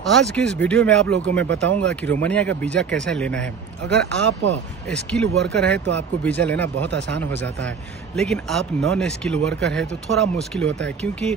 आज की इस वीडियो में आप लोगों को मैं बताऊंगा कि रोमानिया का वीज़ा कैसे लेना है। अगर आप स्किल वर्कर है तो आपको वीज़ा लेना बहुत आसान हो जाता है, लेकिन आप नॉन स्किल वर्कर है तो थोड़ा मुश्किल होता है, क्योंकि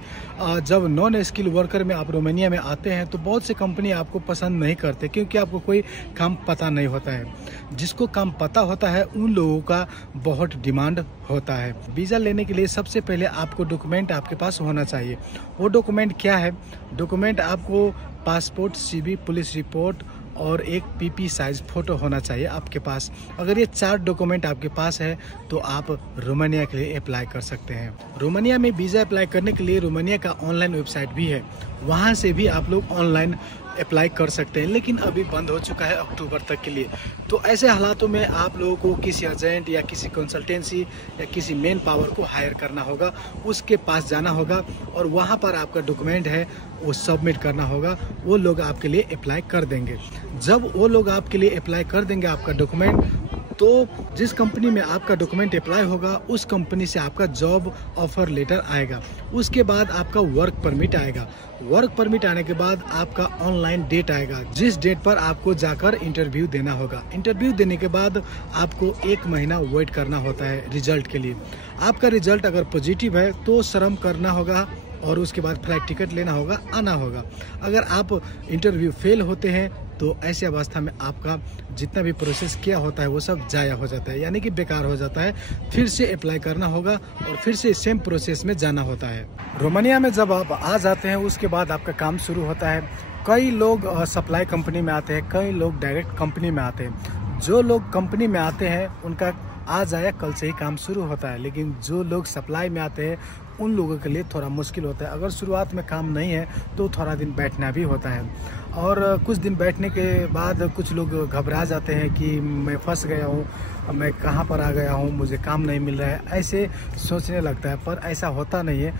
जब नॉन स्किल वर्कर में आप रोमानिया में आते हैं तो बहुत से कंपनी आपको पसंद नहीं करते, क्योंकि आपको कोई काम पता नहीं होता है। जिसको काम पता होता है उन लोगों का बहुत डिमांड होता है। वीज़ा लेने के लिए सबसे पहले आपको डॉक्यूमेंट आपके पास होना चाहिए। वो डॉक्यूमेंट क्या है? डॉक्यूमेंट आपको पासपोर्ट, सीवी, पुलिस रिपोर्ट और एक पीपी साइज फोटो होना चाहिए आपके पास। अगर ये 4 डॉक्यूमेंट आपके पास है तो आप रोमानिया के लिए अप्लाई कर सकते हैं। रोमानिया में वीज़ा अप्लाई करने के लिए रोमानिया का ऑनलाइन वेबसाइट भी है, वहाँ से भी आप लोग ऑनलाइन अप्लाई कर सकते हैं, लेकिन अभी बंद हो चुका है अक्टूबर तक के लिए। तो ऐसे हालातों में आप लोगों को किसी एजेंट या किसी कंसल्टेंसी या किसी मेन पावर को हायर करना होगा, उसके पास जाना होगा और वहाँ पर आपका डॉक्यूमेंट है वो सबमिट करना होगा। वो लोग आपके लिए अप्लाई कर देंगे। जब वो लोग आपके लिए अप्लाई कर देंगे आपका डॉक्यूमेंट, तो जिस कंपनी में आपका डॉक्यूमेंट अप्लाई होगा उस कंपनी से आपका जॉब ऑफर लेटर आएगा। उसके बाद आपका वर्क परमिट आएगा। वर्क परमिट आने के बाद आपका ऑनलाइन डेट आएगा, जिस डेट पर आपको जाकर इंटरव्यू देना होगा। इंटरव्यू देने के बाद आपको 1 महीना वेट करना होता है रिजल्ट के लिए। आपका रिजल्ट अगर पॉजिटिव है तो श्रम करना होगा और उसके बाद फ्लाइट टिकट लेना होगा, आना होगा। अगर आप इंटरव्यू फेल होते हैं तो ऐसी अवस्था में आपका जितना भी प्रोसेस किया होता है वो सब जाया हो जाता है, यानी कि बेकार हो जाता है। फिर से अप्लाई करना होगा और फिर से सेम प्रोसेस में जाना होता है। रोमानिया में जब आप आ जाते हैं उसके बाद आपका काम शुरू होता है। कई लोग सप्लाई कंपनी में आते हैं, कई लोग डायरेक्ट कंपनी में आते हैं। जो लोग कंपनी में आते हैं उनका आज आया कल से ही काम शुरू होता है, लेकिन जो लोग सप्लाई में आते हैं उन लोगों के लिए थोड़ा मुश्किल होता है। अगर शुरुआत में काम नहीं है तो थोड़ा दिन बैठना भी होता है, और कुछ दिन बैठने के बाद कुछ लोग घबरा जाते हैं कि मैं फंस गया हूँ, मैं कहाँ पर आ गया हूँ, मुझे काम नहीं मिल रहा है, ऐसे सोचने लगता है। पर ऐसा होता नहीं है।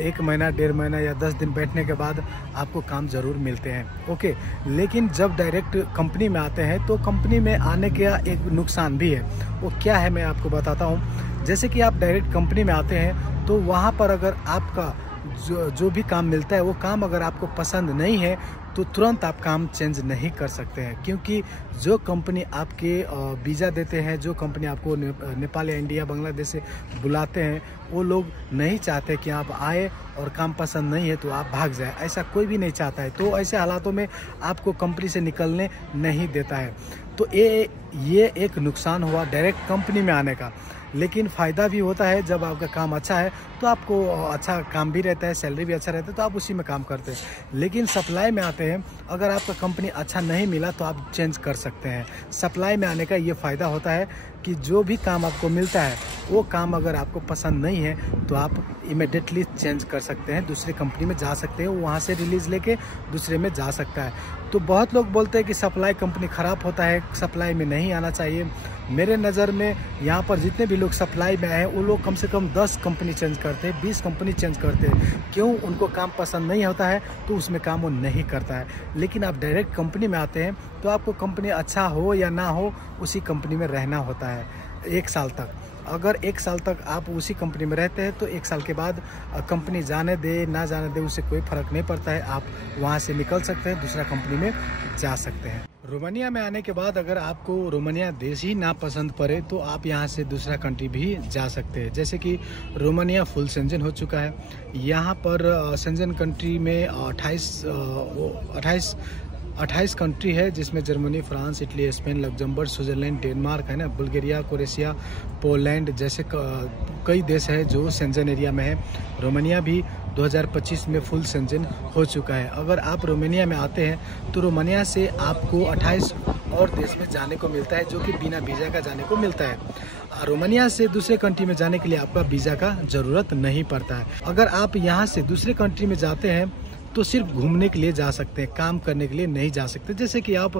1 महीना, 1.5 महीना या 10 दिन बैठने के बाद आपको काम ज़रूर मिलते हैं, ओके। लेकिन जब डायरेक्ट कंपनी में आते हैं तो कंपनी में आने का एक नुकसान भी है। वो क्या है मैं आपको बताता हूँ। जैसे कि आप डायरेक्ट कंपनी में आते हैं तो वहाँ पर अगर आपका जो भी काम मिलता है वो काम अगर आपको पसंद नहीं है तो तुरंत आप काम चेंज नहीं कर सकते हैं, क्योंकि जो कंपनी आपके वीज़ा देते हैं, जो कंपनी आपको नेपाल या इंडिया, बांग्लादेश से बुलाते हैं, वो लोग नहीं चाहते कि आप आए और काम पसंद नहीं है तो आप भाग जाए। ऐसा कोई भी नहीं चाहता है। तो ऐसे हालातों में आपको कंपनी से निकलने नहीं देता है। तो ये एक नुकसान हुआ डायरेक्ट कंपनी में आने का। लेकिन फ़ायदा भी होता है, जब आपका काम अच्छा है तो आपको अच्छा काम भी रहता है, सैलरी भी अच्छा रहता है, तो आप उसी में काम करते हैं। लेकिन सप्लाई में आते हैं, अगर आपका कंपनी अच्छा नहीं मिला तो आप चेंज कर सकते हैं। सप्लाई में आने का ये फ़ायदा होता है कि जो भी काम आपको मिलता है वो काम अगर आपको पसंद नहीं है तो आप इमीडिएटली चेंज कर सकते हैं, दूसरे कंपनी में जा सकते हैं, वहाँ से रिलीज़ लेके दूसरे में जा सकता है। तो बहुत लोग बोलते हैं कि सप्लाई कंपनी ख़राब होता है, सप्लाई में नहीं आना चाहिए। मेरे नज़र में यहाँ पर जितने भी लोग सप्लाई में आए हैं वो लोग कम से कम 10 कंपनी चेंज करते हैं, 20 कंपनी चेंज करते हैं। क्यों? उनको काम पसंद नहीं होता है तो उसमें काम वो नहीं करता है। लेकिन आप डायरेक्ट कंपनी में आते हैं तो आपको कंपनी अच्छा हो या ना हो उसी कंपनी में रहना होता है 1 साल तक। अगर 1 साल तक आप उसी कंपनी में रहते हैं तो 1 साल के बाद कंपनी जाने दे ना जाने दे उससे कोई फ़र्क नहीं पड़ता है। आप वहाँ से निकल सकते हैं, दूसरा कंपनी में जा सकते हैं। रोमानिया में आने के बाद अगर आपको रोमानिया देश ही ना पसंद पड़े तो आप यहाँ से दूसरा कंट्री भी जा सकते हैं। जैसे कि रोमानिया फुल सेंजन हो चुका है। यहाँ पर सेंजन कंट्री में 28 कंट्री है, जिसमें Germany, France, Italy, Spain, Luxembourg, Switzerland, Denmark है ना, बुल्गारिया, क्रोएशिया, पोलैंड जैसे कई देश है जो सेंजन एरिया में है। रोमानिया भी 2025 में फुल सेंजन हो चुका है। अगर आप रोमानिया में आते हैं तो रोमानिया से आपको 28 और देश में जाने को मिलता है, जो कि बिना वीज़ा का जाने को मिलता है। रोमानिया से दूसरे कंट्री में जाने के लिए आपका वीज़ा का ज़रूरत नहीं पड़ता है। अगर आप यहाँ से दूसरे कंट्री में जाते हैं तो सिर्फ घूमने के लिए जा सकते हैं, काम करने के लिए नहीं जा सकते। जैसे कि आप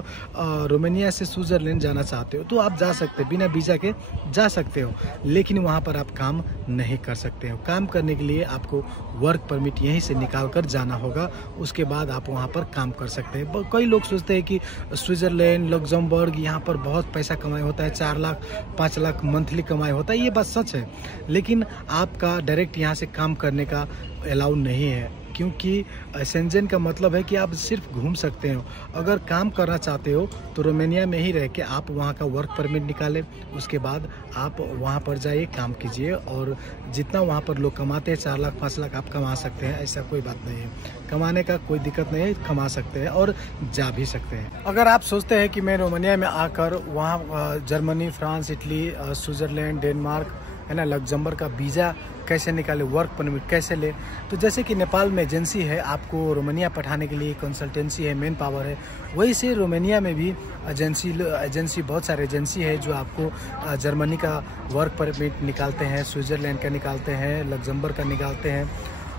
रोमानिया से स्विट्जरलैंड जाना चाहते हो तो आप जा सकते हैं, बिना वीज़ा के जा सकते हो, लेकिन वहाँ पर आप काम नहीं कर सकते हो। काम करने के लिए आपको वर्क परमिट यहीं से निकाल कर जाना होगा, उसके बाद आप वहाँ पर काम कर सकते हैं। कई लोग सोचते हैं कि स्विट्जरलैंड, लग्जमबर्ग यहाँ पर बहुत पैसा कमाई होता है, 4 लाख 5 लाख मंथली कमाई होता है। ये बात सच है, लेकिन आपका डायरेक्ट यहाँ से काम करने का अलाउ नहीं है, क्योंकि शेंजन का मतलब है कि आप सिर्फ घूम सकते हो। अगर काम करना चाहते हो तो रोमानिया में ही रह के आप वहाँ का वर्क परमिट निकालें, उसके बाद आप वहाँ पर जाइए, काम कीजिए और जितना वहाँ पर लोग कमाते हैं 4 लाख 5 लाख आप कमा सकते हैं। ऐसा कोई बात नहीं है, कमाने का कोई दिक्कत नहीं है, कमा सकते हैं और जा भी सकते हैं। अगर आप सोचते हैं कि मैं रोमानिया में आकर वहाँ Germany, France, Italy, Switzerland, Denmark है ना, लग्जमबर्ग का वीज़ा कैसे निकाले, वर्क परमिट कैसे ले, तो जैसे कि नेपाल में एजेंसी है आपको रोमानिया पठाने के लिए, कंसल्टेंसी है, मैन पावर है, वही से रोमानिया में भी एजेंसी बहुत सारे एजेंसी है जो आपको जर्मनी का वर्क परमिट निकालते हैं, स्विट्ज़रलैंड का निकालते हैं, लग्जमबर्ग का निकालते हैं।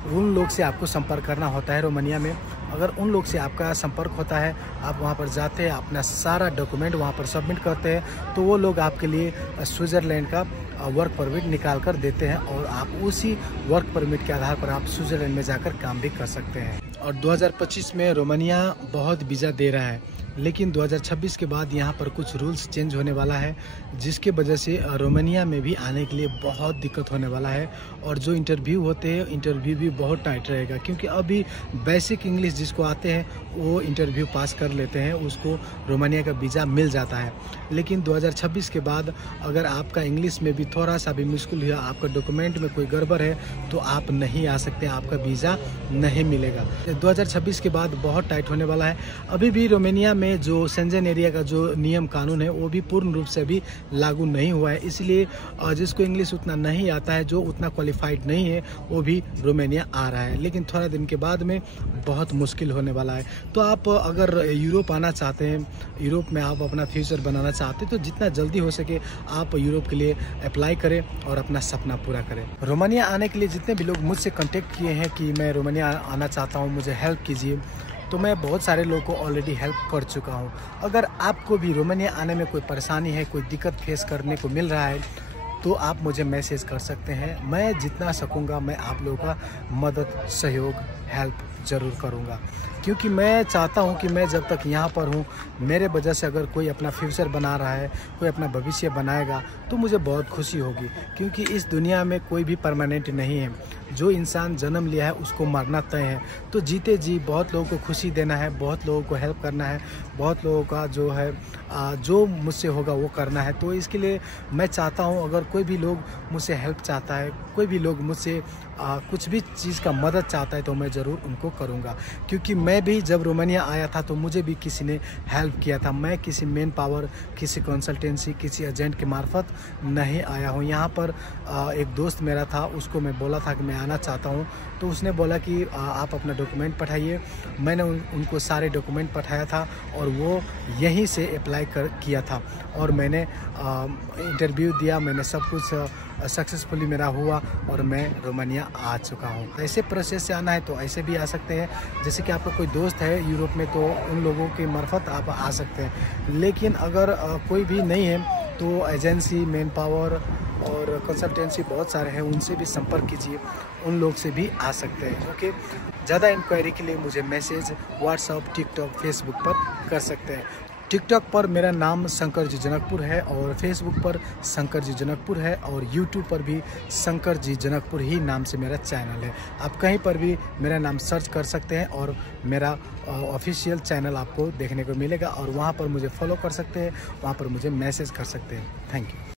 उन लोग से आपको संपर्क करना होता है रोमानिया में। अगर उन लोग से आपका संपर्क होता है, आप वहाँ पर जाते हैं, अपना सारा डॉक्यूमेंट वहाँ पर सबमिट करते हैं, तो वो लोग आपके लिए स्विट्ज़रलैंड का वर्क परमिट निकाल कर देते हैं और आप उसी वर्क परमिट के आधार पर आप स्विट्ज़रलैंड में जाकर काम भी कर सकते हैं। और 2025 में रोमानिया बहुत वीज़ा दे रहा है, लेकिन 2026 के बाद यहाँ पर कुछ रूल्स चेंज होने वाला है, जिसके वजह से रोमानिया में भी आने के लिए बहुत दिक्कत होने वाला है। और जो इंटरव्यू होते हैं, इंटरव्यू भी बहुत टाइट रहेगा, क्योंकि अभी बेसिक इंग्लिश जिसको आते हैं वो इंटरव्यू पास कर लेते हैं, उसको रोमानिया का वीज़ा मिल जाता है। लेकिन 2026 के बाद अगर आपका इंग्लिश में भी थोड़ा सा भी मुश्किल हुआ, आपका डॉक्यूमेंट में कोई गड़बड़ है, तो आप नहीं आ सकते, आपका वीज़ा नहीं मिलेगा। 2026 के बाद बहुत टाइट होने वाला है। अभी भी रोमानिया में जो शेंजन एरिया का जो नियम कानून है वो भी पूर्ण रूप से भी लागू नहीं हुआ है, इसलिए जिसको इंग्लिश उतना नहीं आता है, जो उतना क्वालिफाइड नहीं है, वो भी रोमानिया आ रहा है। लेकिन थोड़ा दिन के बाद में बहुत मुश्किल होने वाला है। तो आप अगर यूरोप आना चाहते हैं, यूरोप में आप अपना फ्यूचर बनाना चाहते हैं, तो जितना जल्दी हो सके आप यूरोप के लिए अप्लाई करें और अपना सपना पूरा करें। रोमानिया आने के लिए जितने भी लोग मुझसे कांटेक्ट किए हैं कि मैं रोमानिया आना चाहता हूँ, मुझे हेल्प कीजिए, तो मैं बहुत सारे लोगों को ऑलरेडी हेल्प कर चुका हूँ। अगर आपको भी रोमानिया आने में कोई परेशानी है, कोई दिक्कत फेस करने को मिल रहा है, तो आप मुझे मैसेज कर सकते हैं। मैं जितना सकूँगा मैं आप लोगों का मदद, सहयोग, हेल्प ज़रूर करूँगा, क्योंकि मैं चाहता हूँ कि मैं जब तक यहाँ पर हूँ, मेरे वजह से अगर कोई अपना फ्यूचर बना रहा है, कोई अपना भविष्य बनाएगा, तो मुझे बहुत खुशी होगी। क्योंकि इस दुनिया में कोई भी परमानेंट नहीं है, जो इंसान जन्म लिया है उसको मरना तय है। तो जीते जी बहुत लोगों को खुशी देना है, बहुत लोगों को हेल्प करना है, बहुत लोगों का जो है जो मुझसे होगा वो करना है। तो इसके लिए मैं चाहता हूँ अगर कोई भी लोग मुझसे हेल्प चाहता है, कोई भी लोग मुझसे कुछ भी चीज़ का मदद चाहता है, तो मैं ज़रूर उनको करूँगा। क्योंकि मैं भी जब रोमानिया आया था तो मुझे भी किसी ने हेल्प किया था। मैं किसी मैन पावर, किसी कंसल्टेंसी, किसी एजेंट के मार्फत नहीं आया हूँ। यहाँ पर एक दोस्त मेरा था, उसको मैं बोला था कि मैं आना चाहता हूँ, तो उसने बोला कि आप अपना डॉक्यूमेंट पठाइए। मैंने उनको सारे डॉक्यूमेंट पठाया था और वो यहीं से अप्लाई किया था और मैंने इंटरव्यू दिया, मैंने सब कुछ सक्सेसफुली मेरा हुआ और मैं रोमानिया आ चुका हूँ। ऐसे प्रोसेस से आना है तो ऐसे भी आ सकते हैं, जैसे कि आपका कोई दोस्त है यूरोप में तो उन लोगों के मार्फत आप आ सकते हैं। लेकिन अगर कोई भी नहीं है तो एजेंसी, मैन पावर और कंसल्टेंसी बहुत सारे हैं, उनसे भी संपर्क कीजिए, उन लोग से भी आ सकते हैं। ओके, ज़्यादा इंक्वायरी के लिए मुझे मैसेज व्हाट्सअप, टिकटॉक, फेसबुक पर कर सकते हैं। टिकटॉक पर मेरा नाम शंकर जी जनकपुर है और फेसबुक पर शंकर जी जनकपुर है और यूट्यूब पर भी शंकर जी जनकपुर ही नाम से मेरा चैनल है। आप कहीं पर भी मेरा नाम सर्च कर सकते हैं और मेरा ऑफिशियल चैनल आपको देखने को मिलेगा और वहाँ पर मुझे फॉलो कर सकते हैं, वहाँ पर मुझे मैसेज कर सकते हैं। Thank you.